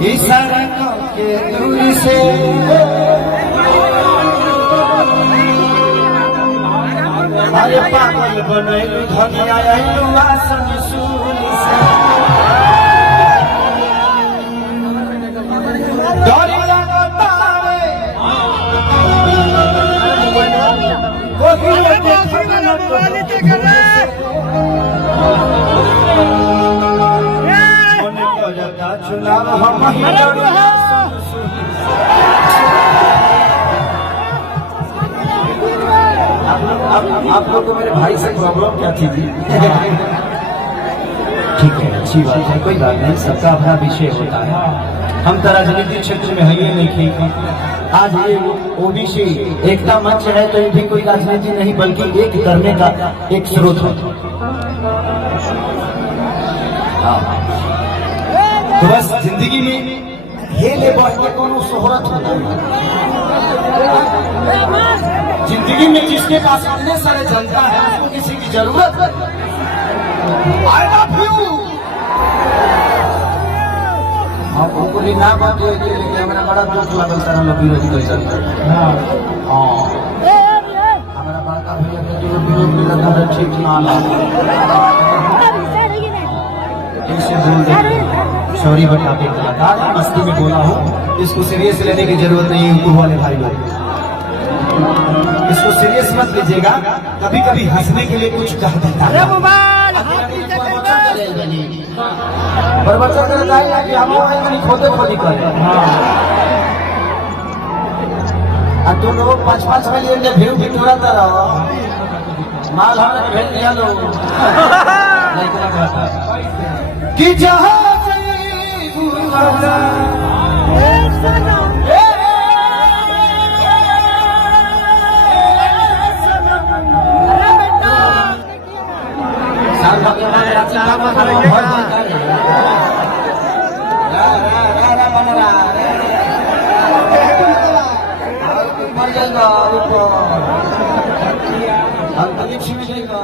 इशारा के दूरी से अरे पागल बनैलू धनिया आइलू आसन सूली से डरी लगतावे कोई चुनाव हम आप लोग को मेरे भाई से प्रॉब्लम क्या थी जी? ठीक है, अच्छी बात है, कोई बात नहीं, सबका अपना विषय होता है। हम तो राजनीतिक क्षेत्र में है ही नहीं ठीक। आज ये ओबीसी एकता मंच है तो ये भी कोई राजनीति नहीं बल्कि एक करने का एक स्रोत है। तो बस जिंदगी में हेले बढ़ के कोनो शोहरत होता है। जिंदगी में जिसके पास इतने सारे जनता है उसको किसी की जरूरत आई लव यू आपको ना बात है कि हमारा बड़ा दुख लगल सारा लोग विरोध कर सकते हैं। हमारा बड़का भैया के जो विरोध में लगा है ठीक ना लगा ऐसे बोल दे सॉरी बट आप एक कलाकार मस्ती में बोला हूँ, इसको सीरियस लेने की जरूरत नहीं है। यूट्यूब वाले भाई लोग इसको सीरियस मत लीजिएगा, कभी कभी हंसने के लिए कुछ कह देता है। प्रवचन करता है कि हम लोग खोदे खोदी करें तुम लोग 5-5 मिलियन भीड़ भी तुरंत रहो माल हमने भेज दिया लोग कि जहाँ अंतरिक्ष में जाएगा